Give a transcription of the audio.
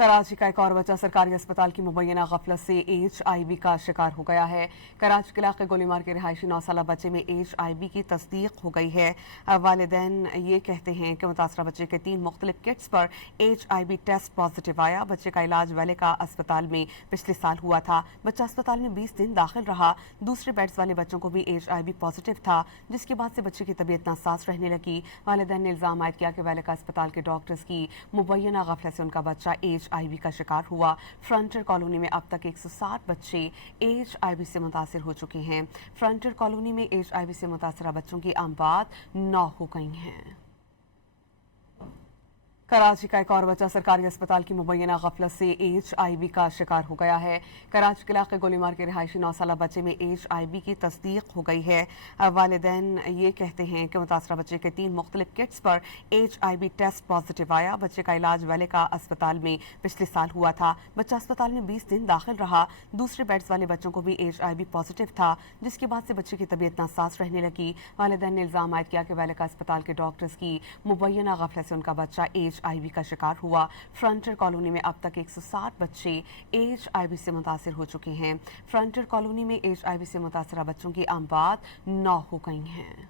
कराची का एक और बच्चा सरकारी अस्पताल की मुबैना गफलत से HIV का शिकार हो गया है। कराची के इलाके गोलीमार के रिहायशी 9 साल बच्चे में HIV की तस्दीक हो गई है। वालिदैन ये कहते हैं कि मुतासरा बच्चे के 3 मुख्तलिफ किट्स पर HIV टेस्ट पॉजिटिव आया। बच्चे का इलाज वैले का अस्पताल में पिछले साल हुआ था। बच्चा अस्पताल में 20 दिन दाखिल रहा। दूसरे बेड्स वाले बच्चों को भी HIV पॉजिटिव था, जिसके बाद से बच्चे की तबीयत नासाज रहने लगी। वालिदैन ने इल्जाम आयद किया कि वैले का अस्पताल के डॉक्टर्स की मुबैना गफलत से उनका बच्चा HIV का शिकार हुआ। फ्रंटियर कॉलोनी में अब तक 160 बच्चे HIV से मुतासिर हो चुके हैं। फ्रंटियर कॉलोनी में HIV से मुतासरा बच्चों की आमबाद 9 हो गई हैं। कराची का एक और बच्चा सरकारी अस्पताल की मुबैना गफलत से HIV का शिकार हो गया है। कराची के इलाके गोलीमार के रिहायशी 9 साल बच्चे में HIV की तस्दीक हो गई है। वालिदैन ये कहते हैं कि मुतासरा बच्चे के 3 मुख्तलिफ किट्स पर HIV टेस्ट पॉजिटिव आया। बच्चे का इलाज वैले का अस्पताल में पिछले साल हुआ था। बच्चा अस्पताल में 20 दिन दाखिल रहा। दूसरे बेड्स वाले बच्चों को भी HIV पॉजिटिव था, जिसके बाद से बच्चे की तबीयत नासाज रहने लगी। वालिदैन ने इल्जाम आयद किया कि वैले का अस्पताल के डॉक्टर्स की मुबैना गफलत से उनका बच्चा HIV का शिकार हुआ। फ्रंटियर कॉलोनी में अब तक 160 बच्चे HIV से मुतासिर हो चुके हैं। फ्रंटियर कॉलोनी में HIV से मुतासरा बच्चों की आमबाद 9 हो गई हैं।